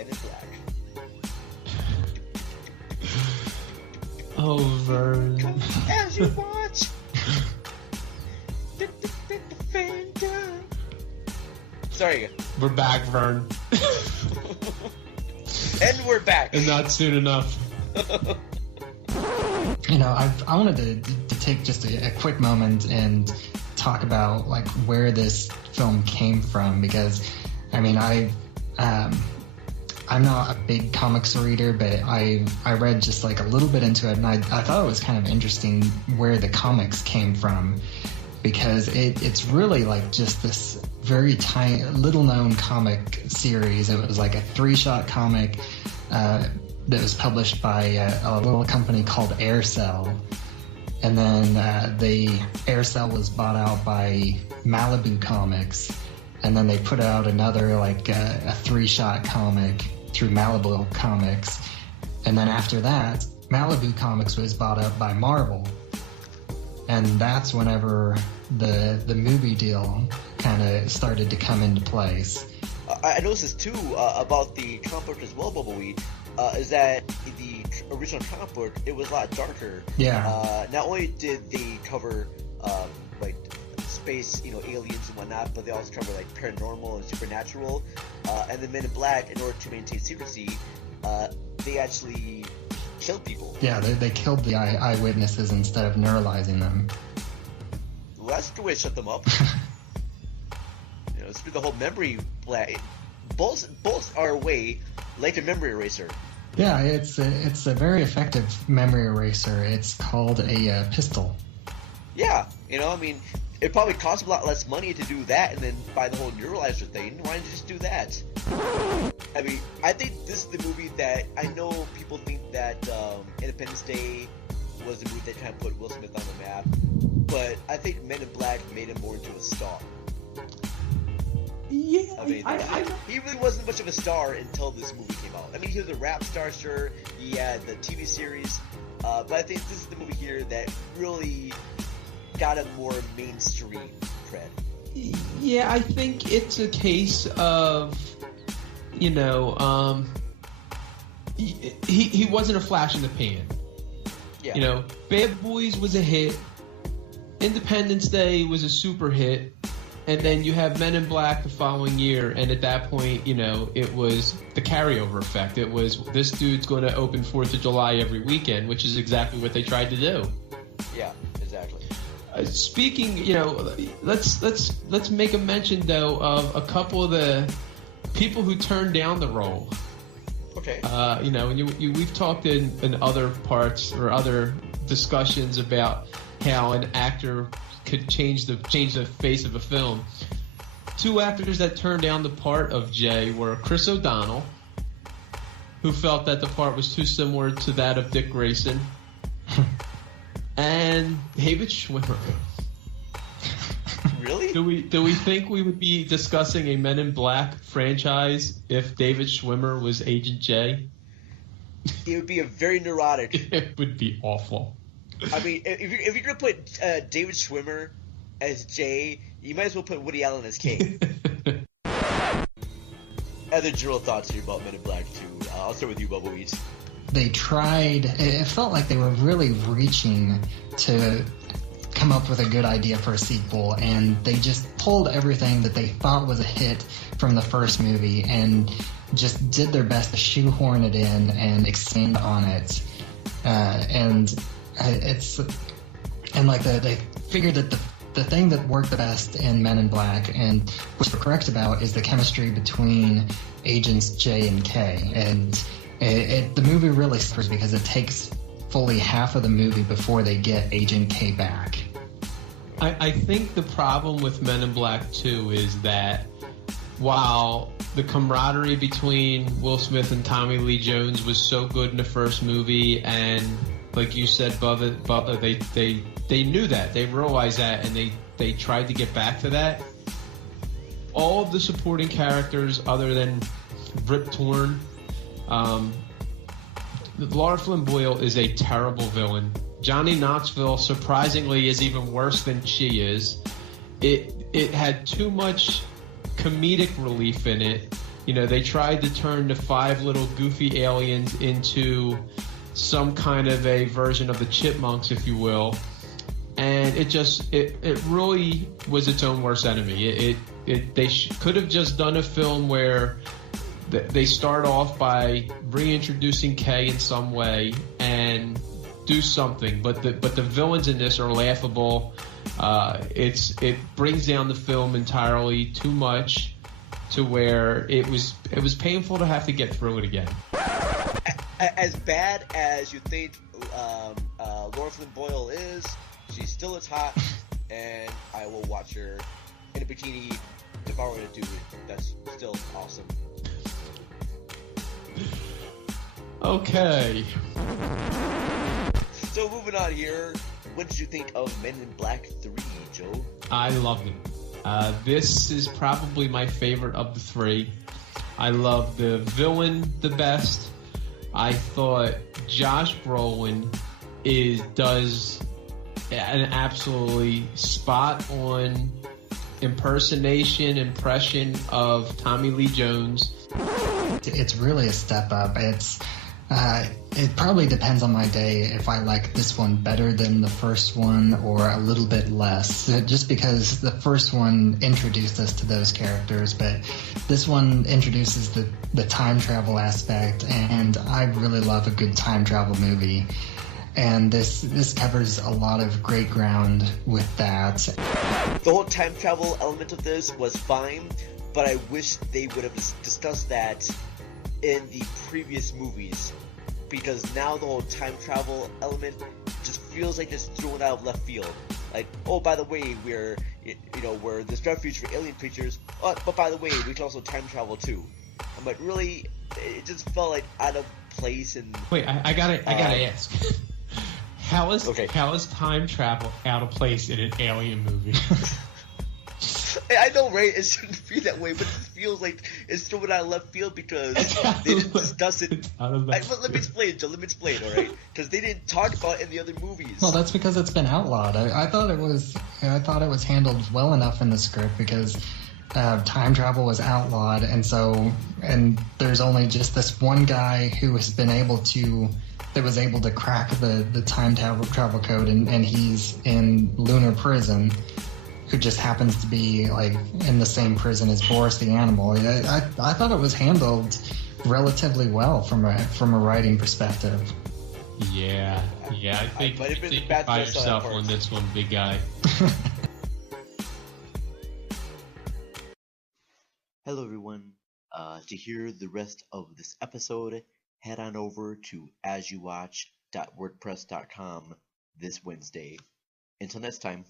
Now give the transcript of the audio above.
Men in Black. Oh, Vern. Come as you watch. Sorry. We're back, Vern. And we're back. And not soon enough. You know, I wanted to take just a quick moment and talk about like where this film came from, because I mean I'm not a big comics reader, but I read just like a little bit into it, and I thought it was kind of interesting where the comics came from, because it's really like just this very tiny, little known comic series. It was like a 3-shot comic that was published by a little company called Aircell. And then the Aircell was bought out by Malibu Comics, and then they put out another like a 3-shot comic through Malibu Comics, and then after that, Malibu Comics was bought up by Marvel, and that's whenever the movie deal kind of started to come into place. I noticed this too about the comic book as well, Bubbleweed. Is that the original comic book, it was a lot darker. Yeah. Not only did they cover like space, aliens and whatnot, but they also cover like paranormal and supernatural. And the Men in Black, in order to maintain secrecy, they actually killed people. Yeah, they killed the eyewitnesses instead of neuralizing them. Well, that's the way to shut them up. It's the whole memory black. Bullets are a way like a memory eraser. Yeah, it's a very effective memory eraser. It's called a pistol. Yeah, it probably costs a lot less money to do that and then buy the whole neuralizer thing. Why don't you just do that? I mean, I think this is the movie that, I know people think that Independence Day was the movie that kind of put Will Smith on the map, but I think Men in Black made him more into a star. Yeah, I mean, he really wasn't much of a star until this movie came out. I mean, he was a rap star, sure. He had the TV series, but I think this is the movie here that really got a more mainstream cred. Yeah, I think it's a case of, he wasn't a flash in the pan. Yeah. Bad Boys was a hit. Independence Day was a super hit. And then you have Men in Black the following year, and at that point, it was the carryover effect. It was, this dude's going to open 4th of July every weekend, which is exactly what they tried to do. Yeah, exactly. Speaking, let's make a mention though of a couple of the people who turned down the role. Okay. We've talked in other parts or other discussions about how an actor could change the face of a film. 2 actors that turned down the part of Jay were Chris O'Donnell, who felt that the part was too similar to that of Dick Grayson, and David Schwimmer. Really? Do we think we would be discussing a Men in Black franchise if David Schwimmer was Agent J? It would be a very neurotic. It would be awful. I mean, if you're gonna put David Schwimmer as Jay, you might as well put Woody Allen as K. Other general thoughts here about Men in Black 2. I'll start with you, Bubbleweed. They tried. It felt like they were really reaching to come up with a good idea for a sequel, and they just pulled everything that they thought was a hit from the first movie and just did their best to shoehorn it in and expand on it. They figured that the thing that worked the best in Men in Black, and which we're correct about, is the chemistry between Agents J and K. And the movie really suffers because it takes fully half of the movie before they get Agent K back. I think the problem with Men in Black 2 is that while the camaraderie between Will Smith and Tommy Lee Jones was so good in the first movie, and like you said, Bubba, they knew that, they realized that, and they tried to get back to that. All of the supporting characters, other than Rip Torn, Laura Flynn Boyle is a terrible villain. Johnny Knoxville, surprisingly, is even worse than she is. It had too much comedic relief in it They tried to turn the 5 little goofy aliens into some kind of a version of the Chipmunks, if you will, and it really was its own worst enemy. They could have just done a film where they start off by reintroducing Kay in some way and do something, but the villains in this are laughable. It brings down the film entirely too much to where it was painful to have to get through it again. As bad as you think Laura Flynn Boyle is, she's still as hot, and I will watch her in a bikini if I were to do it. That's still awesome. Okay. So moving on here, what did you think of Men in Black 3, Joe? I loved it. This is probably my favorite of the 3. I love the villain the best. I thought Josh Brolin does an absolutely spot-on impression of Tommy Lee Jones. It's really a step up. It probably depends on my day if I like this one better than the first one or a little bit less, just because the first one introduced us to those characters, but this one introduces the time travel aspect, and I really love a good time travel movie. And this covers a lot of great ground with that. The whole time travel element of this was fine, but I wish they would have discussed that in the previous movies, because now the whole time travel element just feels like it's thrown out of left field. Like, oh, by the way, we're this refuge for alien creatures, but by the way, we can also time travel too. I'm like, really? It just felt like out of place. And wait, I gotta ask. How is time travel out of place in an alien movie? I know, right? It shouldn't be that way, but it feels like it's thrown out of left field because they didn't discuss it. Let me explain, Joe. Let me explain, all right? Because they didn't talk about it in the other movies. Well, that's because it's been outlawed. I thought it was handled well enough in the script because time travel was outlawed, and there's only just this one guy who was able to crack the time travel code, and he's in lunar prison, who just happens to be like in the same prison as Boris the animal. I thought it was handled relatively well from a writing perspective. Yeah, I think you by yourself on this one, big guy. Hello, everyone. To hear the rest of this episode, head on over to asyouwatch.wordpress.com this Wednesday. Until next time.